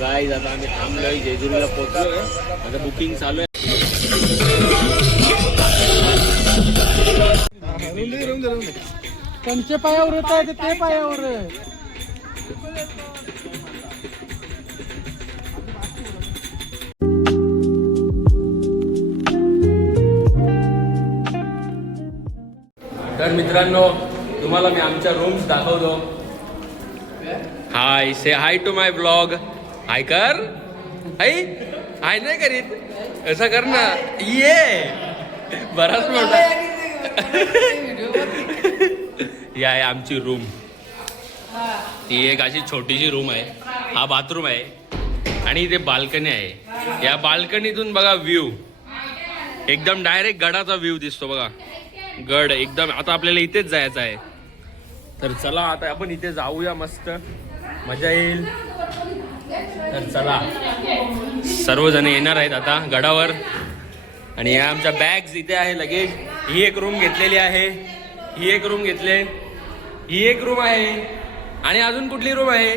Guys आता आम्ही थांबलोय, जेजुरीला पोहोचलोय. आता बुकिंग चालू आहे. त्यांचे पायावर होत आहे ते पायावर. तर मित्रांनो, तुम्हाला मी आमच्या रूम्स दाखवतो. हाय, से हाय टू माय ब्लॉग. हाय कर. हाय हाय नाही करीत, असं कर ना. ये बराच मोठा. ही आहे आमची रूम. ती एक अशी छोटीशी रूम आहे. हा बाथरूम आहे आणि इथे बाल्कनी आहे. या बाल्कनीतून बघा व्ह्यू, एकदम डायरेक्ट गडाचा व्ह्यू दिसतो बघा. गड एकदम. आता आपल्याला इथेच जायचं आहे, तर चला आता आपण इथे जाऊया. मस्त मजा येईल. तर चला, सर्वजण येणार आहेत आता गडावर. आणि या आमच्या बॅग्स इथे आहे, लगेज. ही एक रूम घेतलेली आहे, ही एक रूम घेतले, ही एक रूम आहे. आणि अजून कुठली रूम आहे?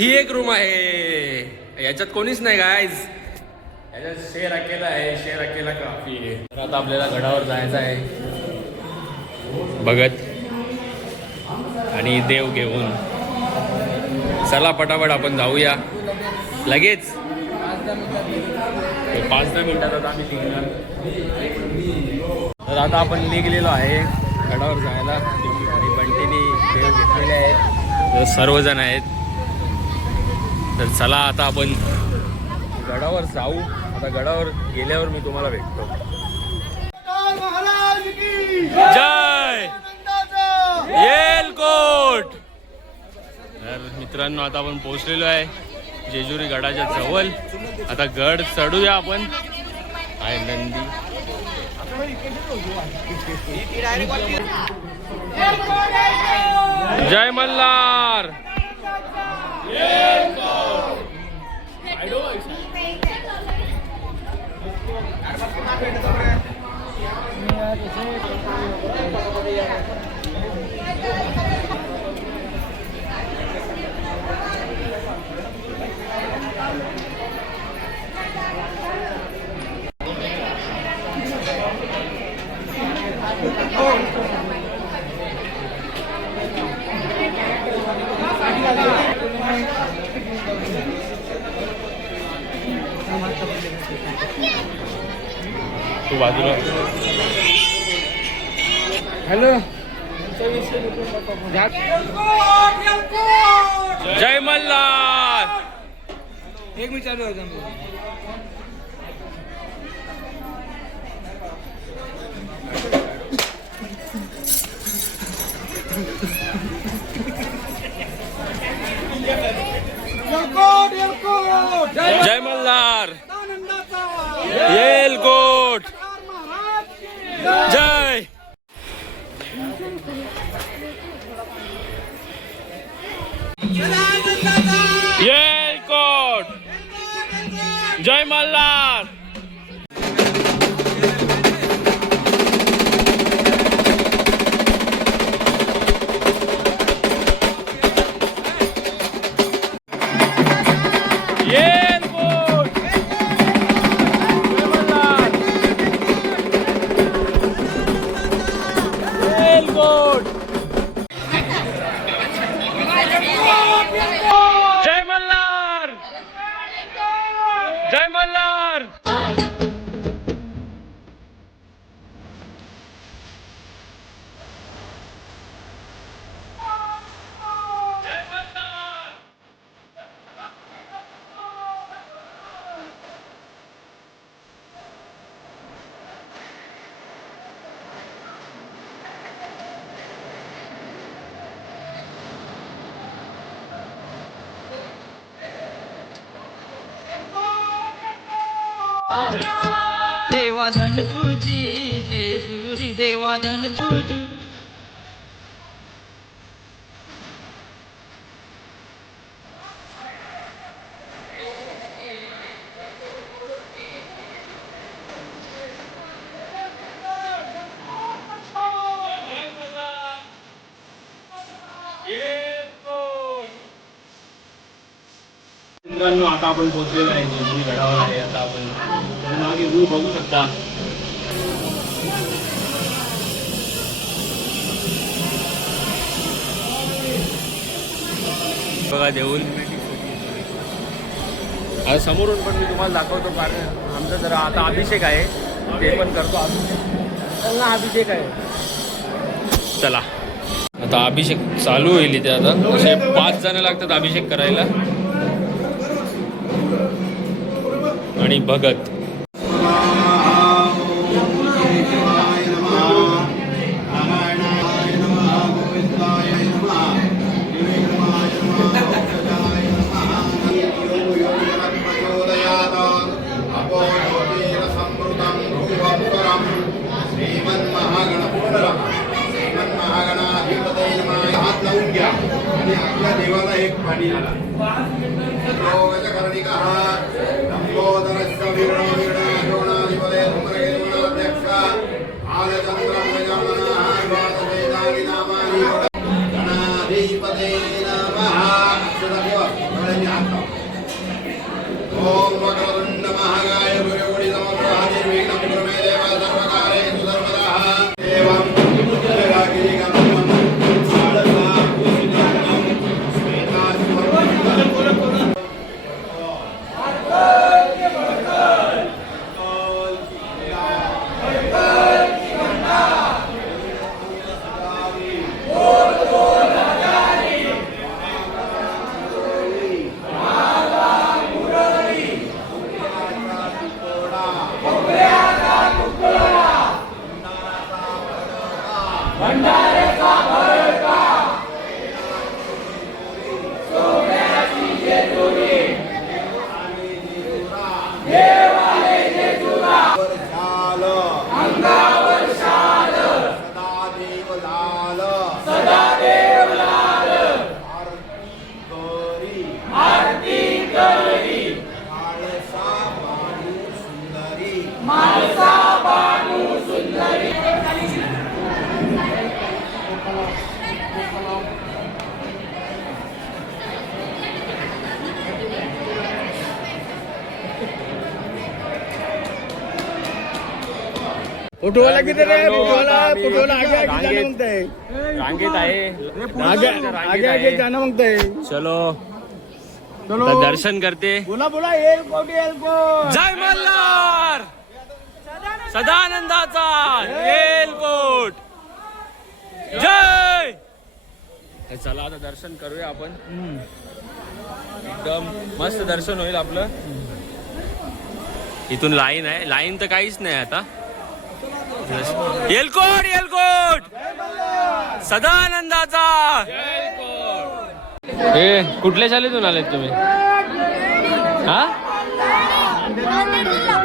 ही एक रूम आहे. याच्यात कोणीच नाही गाईज. याच्यात शेर अकेला आहे, शेर अकेला काफी आहे. तर आता आपल्याला गडावर जायचं आहे बघत आणि देव घेऊन. चला पटापट आपण जाऊया लगेच. 5-10 मिनिटात आता आम्ही निघणार. तर आता आपण निघलेलो आहे गडावर जायला. आणि बंटीनी देव घेतलेले आहेत, सर्वजण आहेत. तर चला आता आपण गडावर जाऊ. आता गडावर गेल्यावर मी तुम्हाला भेटतो. जय येलकोट. तर मित्रांनो, आता आपण पोहोचलेलो आहे जेजुरी गडाच्या जवळ. आता गड चढूया आपण. आहे नंदी. जय मल्हार. तू बाजूला. हॅलो. जय मल्हार. एक मिनिट चालू आहे. जय मल्हार. येलकोट. जय. येलकोट. जय मल्हार. जय मल्हार. जय मल्हार. देवाधन तुझी जेजुरी, देवाधन तुझी. आपण पोहोचलेलो आहे जेजुरी गडावर आहे. आता आपण मागे व्ह्यू बघू शकता. बघा देऊळ. आता समोरून पण मी तुम्हाला दाखवतो कारण आमचा जरा आता अभिषेक आहे ते पण करतो. अभिषेक आहे. चला आता अभिषेक चालू होईल इथे. आता असे 5 जण लागतात अभिषेक करायला. आणि भगत आपल्या देवाला एक पाणी आला. ओम वक्रतुंड महाकाय सूर्यकोटि समप्रभा निर्विघ्नं कुरु मे देव सर्वकार्येषु सर्वदा. एवं फोटोवाला किती रे? फोटोवाला आगे मागताय. रांगेत आहे. आगे जाणं मागताय. चलो चलो आता दर्शन करते. बोला एअरपोर्ट. जय मल्हार. सदानंदाचा एअरपोर्ट. जय. चला आता दर्शन करूया आपण. एकदम मस्त दर्शन होईल आपलं. इथून लाईन आहे. लाईन तर काहीच नाही आता. एलकोट सदानंदाचा. हे कुठल्या शाळेतून आलेत तुम्ही? हा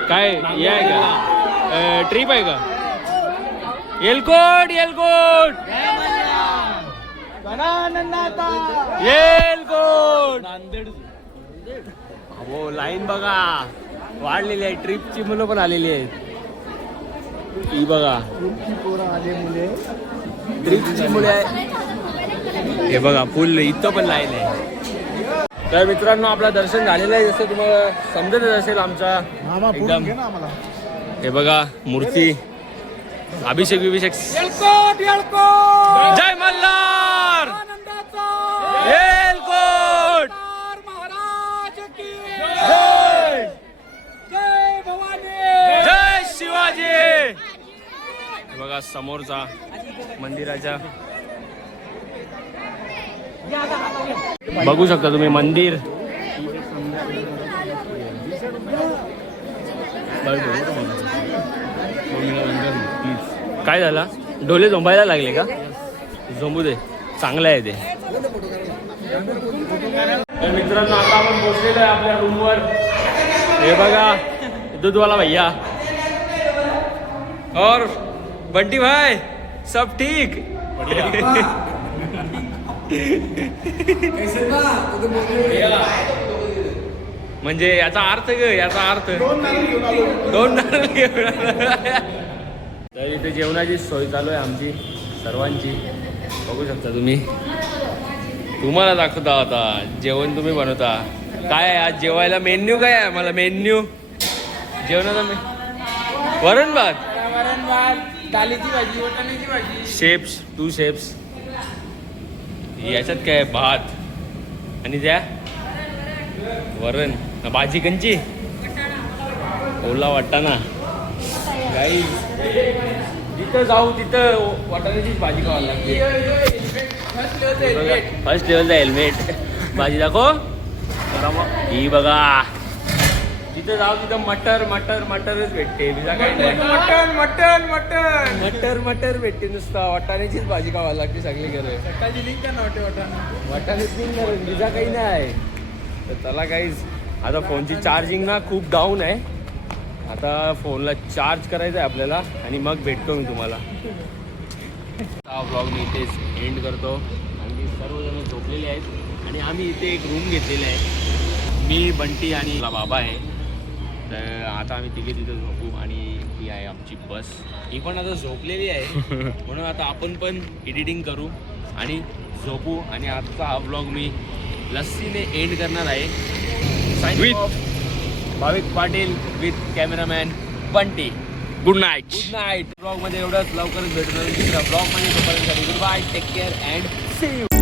काय हे आहे का? ट्रिप आहे का? एलकोट हो लाईन बघा वाढलेली आहे. ट्रिपची मुलं पण आलेली आहेत. ही बघा ट्रिपची मुले आहे. हे बघा फुल इथं पण लाईन आहे. तर मित्रांनो आपलं दर्शन झालेलं आहे. जसं तुम्हाला समजतच असेल आमचा एकदम. हे बघा मूर्ती अभिषेक जय मल्हार. एलकोट जय शिवाजी. बघा समोरचा मंदिराच्या बघू शकता तुम्ही मंदिर. काय झाला? डोले झोंबायला लागले का? झोंबू दे, चांगलं आहे ते. तर मित्रांनो आता आपण पोहोचलेलो आहे आपल्या रूमवर. हे बघा दूधवाला भैया और बंटी भाई सब ठीक. म्हणजे याचा अर्थ याचा अर्थ दोन नारळ घेऊन आलो. तर इथे जेवणाची सोय चालू आहे आमची सर्वांची. बघू शकता तुम्ही. तुम्हाला दाखवता आता जेवण तुम्ही बनवता. काय आहे आज जेवायला मेन्यू काय आहे मला मेन्यू जेवणाचा वरण भात वरण भात डालीची भाजी वाटाण्याची भाजी शेप्स 2 शेप्स याच्यात काय आहे? भात आणि त्या वरण भाजी कंची ओला वाटाणा गाई जिथं जाऊ तिथं वाटाण्याचीच भाजी खावायला लागते फर्स्ट लेवलचा हेल्मेट भाजी दाखव ही बघा जिथं जाऊ तिथं मटरच भेटते बिजा काही नाही मटर भेटते नुसतं वाटाण्याचीच भाजी खावायला लागते सगळी घरं सकाळची लिंक नव्हते वाटाणा वाटाण्याच नाही बिजा काही नाही तर त्याला काहीच आता फोनची चार्जिंग ना खूप डाऊन आहे आता फोनला चार्ज करायचं आहे आपल्याला आणि मग भेटतो मी तुम्हाला हा ब्लॉग मी इथेच एंड करतो आणि सर्वजण झोपलेले आहेत आणि आम्ही इथे एक रूम घेतलेली आहे मी बंटी आणि मला बाबा आहे तर आता आम्ही तिघे तिथं झोपू आणि ही आहे आमची बस ही पण आता झोपलेली आहे म्हणून आता आपण पण एडिटिंग करू आणि झोपू आणि आजचा हा ब्लॉग मी लस्सीने एंड करणार आहे with Bhavik Patil with cameraman Bunty good night ब्लॉगमध्ये एवढंच लवकरच भेटणार दुसऱ्या ब्लॉगमध्ये तोपर्यंत goodbye take care and see you